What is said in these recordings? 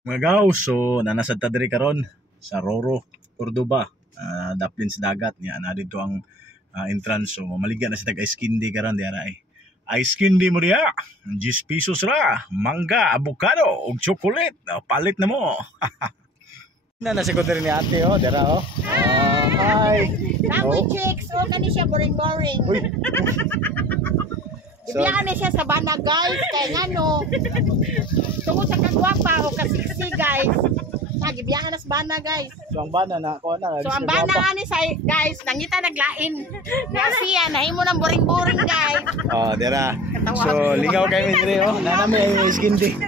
Mga gaus, so nanasad ta diri karon sa Roro, Cordoba. Daplin sa dagat niya na dito ang entrance, so mamaligya na sa tag ice candy karon diara eh. Ice candy mo diya, 10 pesos ra, mangga, avocado ug chocolate. Palit na mo. Nasa ko diri ni ate oh, dira oh. Hi. Namoy chicks, kani siya boring. Uy. Ibiyakan na siya sa bana guys, kay ngano. Tungod sa kagwapa o kasiksi guys. Nagibiyakan na sa bana guys. So ang bana na ko na. So ang bana ani sa guys, nangita naglain. Siya nahimo nang boring guys. Oh, dira. So lingaw kay mi dire oh. Nanami ay skin day.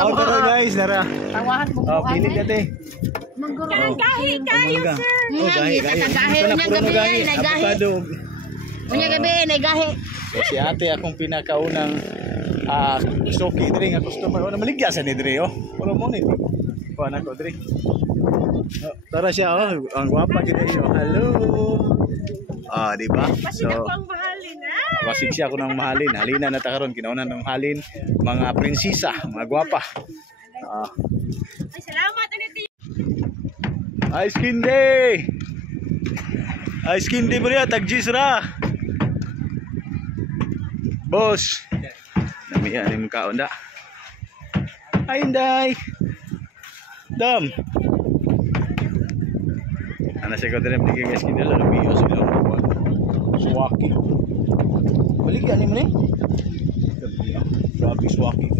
Oh, dara guys, dara. Tawahan mo. Oh, pilit ka te. Mangguro. Gahi kayo sir. Oh, gahi. Gahi unya gabi, Avocado. Unya gabi, gahi. So si ate akong pinakaunang suki diri nga customer. Una maligya sa ni diri oh. Puro mo ni. Kuan ako diri. Oh, tara siya oh, ang gwapa gid oh. Hello. Di ba? So wasig siya ako ng mahalin. Halina na ta karon kinaunan ng mahalin mga prinsesa, mga gwapa. Ay, salamat ulit. Ice candy. Ice candy mo niya, tag-G's ra. Boss. Dami yan yung kaon da. Ay, Inday. Dam. Ano siya ko din yung ice candy lang. Lumiyo sila. Suwaki. Maligyan mo ni. Grabe suwaki.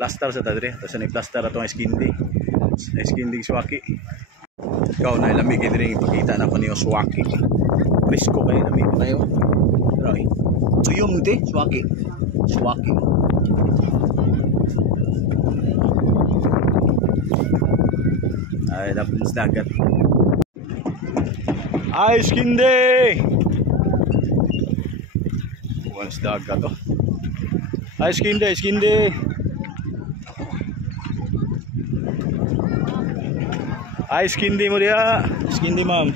Plaster sa tadre. Tapos na plaster atong ice candy. Ice candy suwaki. Ikaw na ilamig din ipakita na ko niyo suwaki. Presko kayo lamig pa kayo. Pero eh. Tuyong hindi. Suwaki. Suwaki. Ay, dapat sa dagat. Ice candy! Buwan sa dagat to. Ice candy, ice candy! Ice candy mo diya. Ice candy ma'am.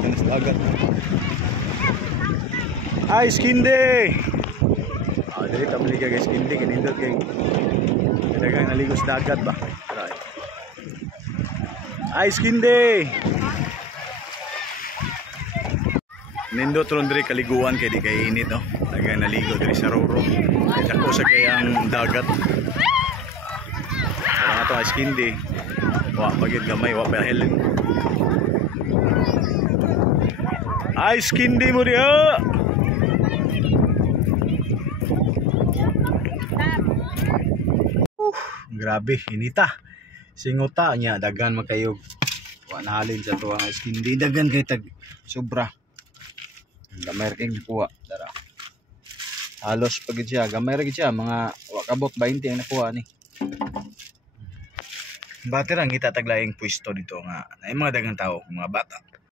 Buwan sa dagat. Ice candy! Dali ka maligag ice candy. Kanindot kayo. Kailangan naligo sa dagat ba? Ice candy! Nindot ron diri kaliguan kay di kay init no. Talagang naligo diri sa Roro. Dako sa kayang dagat. Wala to ice candy. Wa pagid gamay wa pa helen. Ice candy mo diha. Grabe, inita. Singota nya dagan makayog. Wa nahalin sa tuwang ice candy dagan kay tag sobra. Gamay ra kay nakuha dara. Halos pagid siya, gamay ra gid siya mga wa kabot 20 ang nakuha ni. Bati ra kita taglaing pwesto dito nga na mga dagang tao, mga bata.